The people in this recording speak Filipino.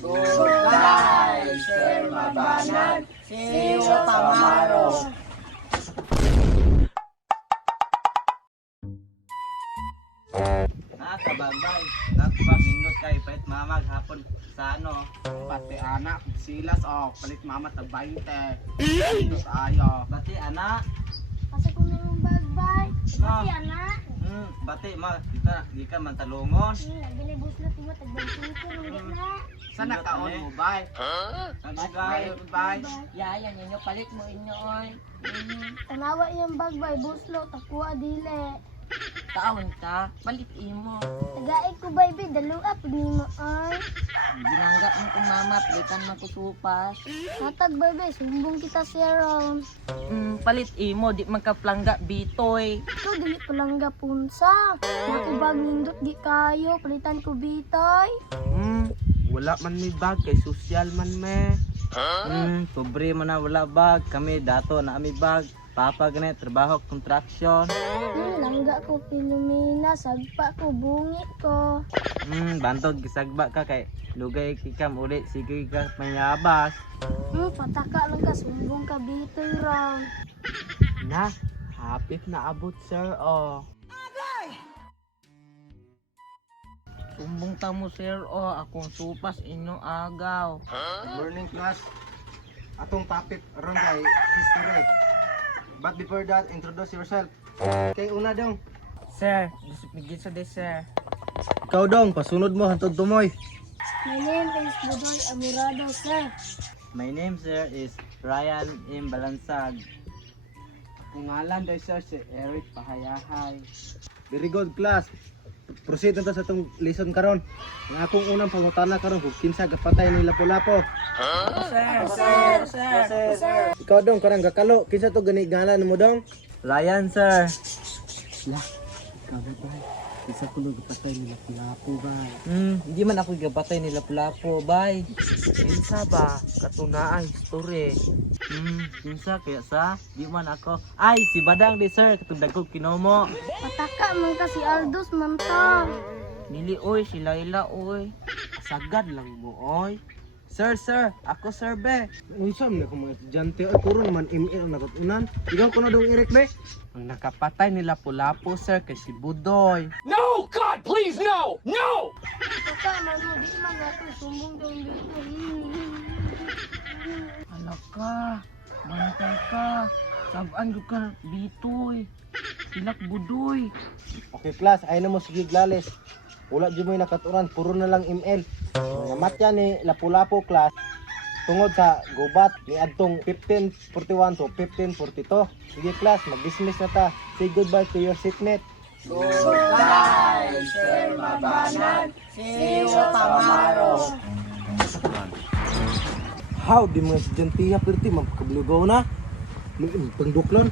Goodbye, Sir Mabanag. See you tomorrow. Kabagay, nagpag-ingot kay palit mamag hapon sa ano. Pati anak, silas palit mama tag 20. Indot ayo. Bati anak. Kasi kung yung bagbay, pati anak. Bati kita di ka man talungon. Nagbilay buslot mo, tagbang ringgit na. Sana kaon mo bay. Kabagay. Bay. Yayan ninyo, palit mo inyo oy. Tanawa yung bagbay, buslot, akuha dili. Taon ka, palit imo. Tagaig ko baby, dalua pag nimo ay. Binangga mo kung mama, palitan man ko supas. Hatag baby, sumbong kita serum. Palit imo, di magkaplangga bitoy. Ikaw dili palangga punsa. Nakubag nindot di kayo, palitan ko bitoy. Wala man may bag kay social man me. Pobre man na wala bag, kami dato na ami bag. Papa ganit trabaho construction. Langga ko Pilumina, sagpa ko, bungi ko. Bantog gisagba ka kay lugay kikam uli sige ka mayabas. Pataka lang ka, sumbong ka bitoy raw. Na, hapit na abot sir oh. Sumbong ta mo sir, akong supas inyong agaw. Morning class. Atong topic ron kay history. But before that, introduce yourself. Kay una dong. Sir, gusto sa de sir. Ikaw dong, pasunod mo hantod tumoy. My name is Budoy Amurado, sir. My name sir is Ryan M. Balansag. Kung ngalan daw sir si Eric Pahayahay. Very good class. Proceed na sa itong lesson karon. Ang akong unang pangutana karon kung kinsa gapatay ni Lapu-Lapu. Sir. Ikaw dong karang gakalo, kinsa to gani ngalan mo dong? Ryan sir. Ikaw na ba? Kinsa ko gapatay ni Lapu-Lapu ba? Hindi man ako gabatay ni Lapu-Lapu, bay. Kinsa ba? Katunaan history. Kinsa kaya sa? Di man ako. Ay, si Badang di sir, katong dagkog kinomo. Pataka man ka si Aldous man ta. Nili oy, si Laila oy. Sagad lang mo oy. Sir, ako sir be. Unsa man ako mga estudyante ay puro naman email ang natutunan. Ikaw kuno dong Eric be? Ang nakapatay ni Lapu-Lapu sir kay si Budoy. No! God, please, no! No! Pataka man mo, di man ako sumbong daw bitoy. Ala ka, bantay ka. Sabaan ko ka bitoy. Silak budoy. Okay class, ay na mo sige glales. Wala di mo yung nakaturan, puro na lang email. Namat yan ni Lapu-Lapu class. Tungod sa gubat ni adtong 1541 to 1542. Sige class, mag-dismiss na ta. Say goodbye to your seatmate. Goodbye, Sir Mabanag. See you tomorrow. How di mga estudyante perti magkablugaw na. Pangduklon.